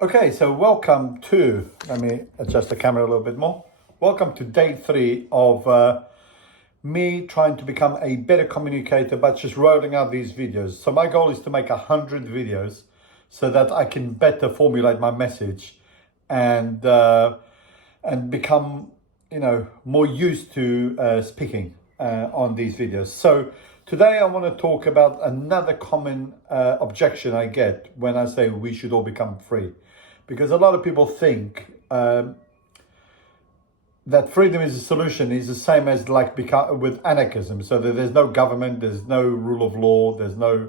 Okay, so welcome to, let me adjust the camera a little bit more. Welcome to day 3 of me trying to become a better communicator, but just rolling out these videos. So my goal is to make 100 videos so that I can better formulate my message and become, more used to speaking on these videos. So today I want to talk about another common objection I get when I say we should all become free. Because a lot of people think that freedom is a solution is the same as with anarchism. So that there's no government, there's no rule of law, there's no,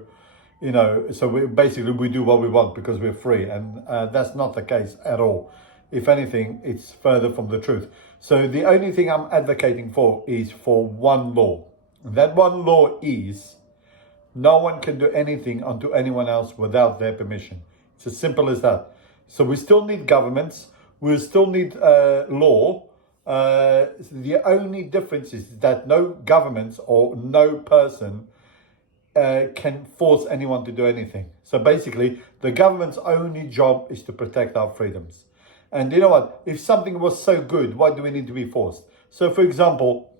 so we do what we want because we're free. And that's not the case at all. If anything, it's further from the truth. So the only thing I'm advocating for is for one law. That one law is no one can do anything unto anyone else without their permission. It's as simple as that. So we still need governments, we still need law. The only difference is that no government or no person can force anyone to do anything. So basically, the government's only job is to protect our freedoms. And you know what? If something was so good, why do we need to be forced? So for example,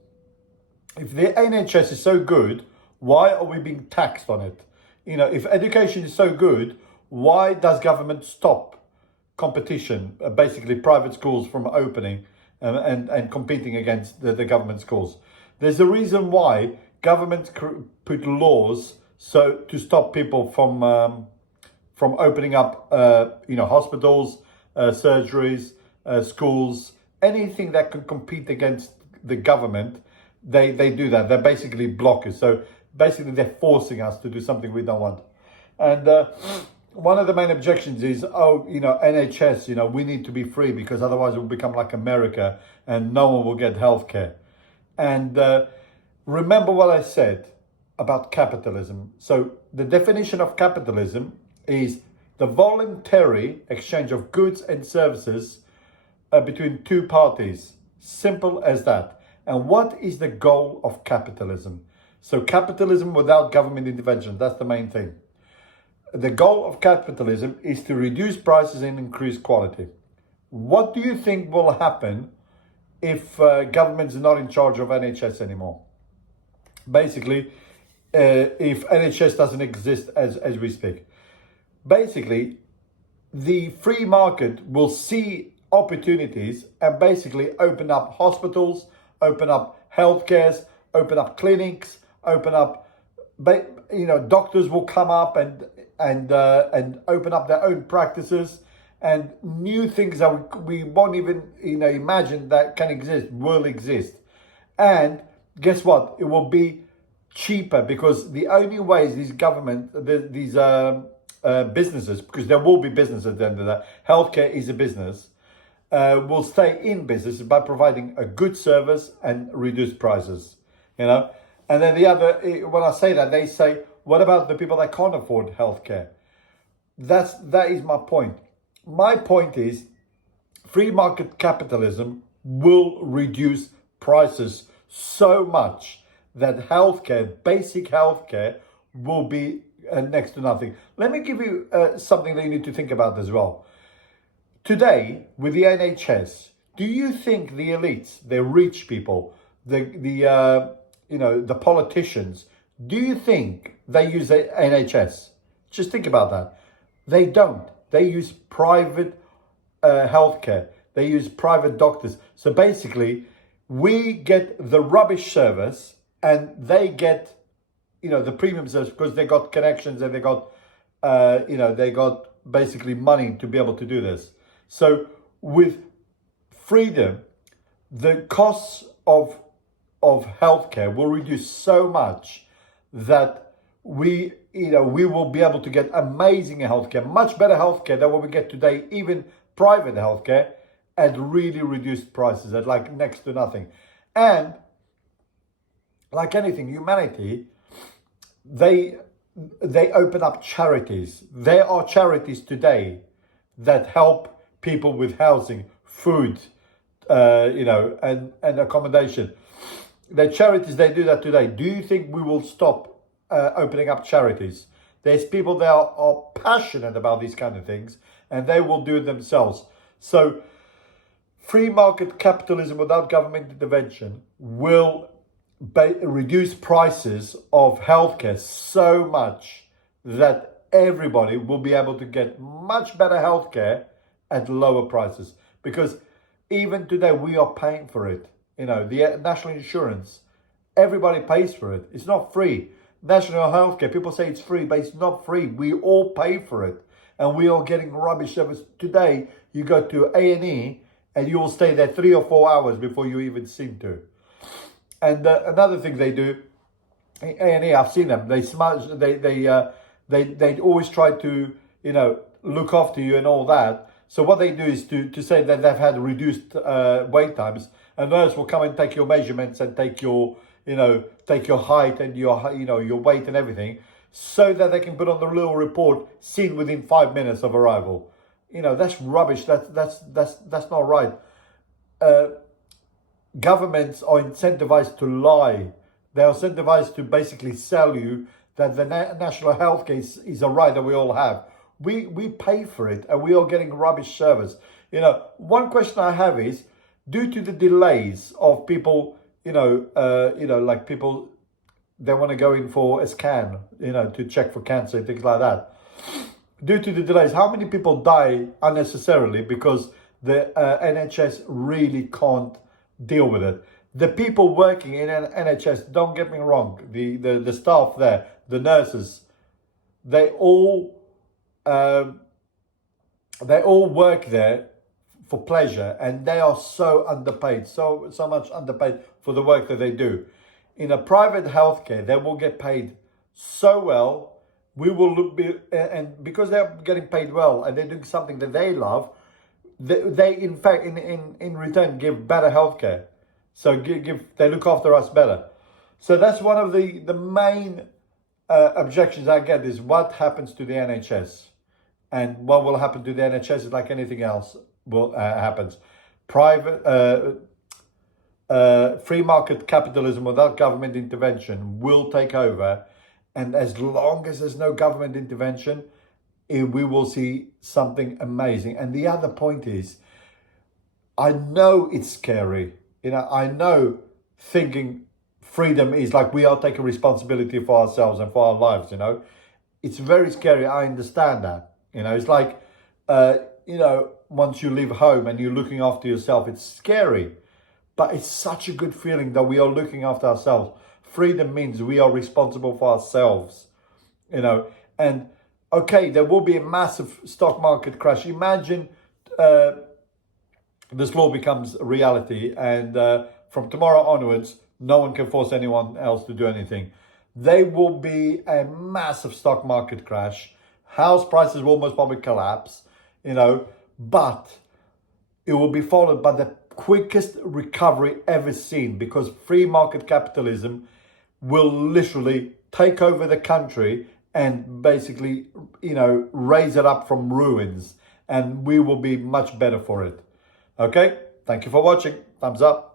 if the NHS is so good, why are we being taxed on it? If education is so good, why does government stop competition, basically private schools from opening and competing against the government schools? There's a reason why governments put laws so to stop people from opening up, hospitals, surgeries, schools, anything that can compete against the government. They do that. They're basically blockers. So basically they're forcing us to do something we don't want. And one of the main objections is, NHS, we need to be free because otherwise we'll become like America and no one will get healthcare. And remember what I said about capitalism. So the definition of capitalism is the voluntary exchange of goods and services between two parties. Simple as that. And what is the goal of capitalism? So capitalism without government intervention, that's the main thing. The goal of capitalism is to reduce prices and increase quality. What do you think will happen if government's not in charge of NHS anymore? Basically, if NHS doesn't exist as we speak. Basically, the free market will see opportunities and basically open up hospitals, open up healthcares, open up clinics, open up, doctors will come up and open up their own practices, and new things that we won't even imagine that can exist will exist. And guess what? It will be cheaper because the only ways these businesses, because there will be business at the end of that, healthcare is a business, will stay in business by providing a good service and reduce prices, And then the other, when I say that, they say, what about the people that can't afford healthcare? That is my point. My point is free market capitalism will reduce prices so much that healthcare, basic healthcare, will be next to nothing. Let me give you something that you need to think about as well. Today, with the NHS, do you think the elites, the rich people, the politicians, do you think they use the NHS? Just think about that. They don't. They use private healthcare. They use private doctors. So basically, we get the rubbish service and they get, the premium service because they got connections and they got, they got basically money to be able to do this. So with freedom, the costs of healthcare will reduce so much that we will be able to get amazing healthcare, much better healthcare than what we get today, even private healthcare, at really reduced prices, at like next to nothing. And like anything, humanity, they open up charities. There are charities today that help people with housing, food, and accommodation. The charities, they do that today. Do you think we will stop opening up charities? There's people that are passionate about these kind of things, and they will do it themselves. So free market capitalism without government intervention will reduce prices of healthcare so much that everybody will be able to get much better healthcare at lower prices. Because even today we are paying for it. You know, the national insurance, everybody pays for it. It's not free. National healthcare, people say it's free, but it's not free. We all pay for it, and we are getting rubbish service. Today, you go to A&E, and you will stay there 3 or 4 hours before you even seem to. And another thing they do, A&E, I've seen them. They smudge. They always try to, you know, look after you and all that. So what they do is to say that they've had reduced wait times. A nurse will come and take your measurements and take your, you know, take your height and your, you know, your weight and everything, so that they can put on the little report, seen within 5 minutes of arrival. You know, that's rubbish. That's not right. Governments are incentivized to lie. They are incentivized to basically sell you that the national health care is a right that we all have. We pay for it, and we are getting rubbish service. You know, one question I have is, due to the delays of people, like people, they want to go in for a scan, you know, to check for cancer and things like that. Due to the delays, how many people die unnecessarily because the NHS really can't deal with it? The people working in NHS, don't get me wrong, the staff there, the nurses, they all work there for pleasure, and they are so underpaid, so much underpaid for the work that they do. In a private healthcare, they will get paid so well. We will and because they're getting paid well and they're doing something that they love, they in fact in return give better healthcare. So they look after us better. So that's one of the main objections I get, is what happens to the NHS, and what will happen to the NHS is like anything else will happens. Private free market capitalism without government intervention will take over, and as long as there's no government intervention, we will see something amazing. And the other point is, I know it's scary. You know, I know thinking freedom is like we are taking responsibility for ourselves and for our lives, you know. It's very scary. I understand that. You know, it's like, once you leave home and you're looking after yourself, it's scary. But it's such a good feeling that we are looking after ourselves. Freedom means we are responsible for ourselves, you know. And okay, there will be a massive stock market crash. Imagine this law becomes a reality, and from tomorrow onwards, no one can force anyone else to do anything. There will be a massive stock market crash. House prices will most probably collapse, you know, but it will be followed by the quickest recovery ever seen, because free market capitalism will literally take over the country and basically, you know, raise it up from ruins, and we will be much better for it. Okay, thank you for watching. Thumbs up.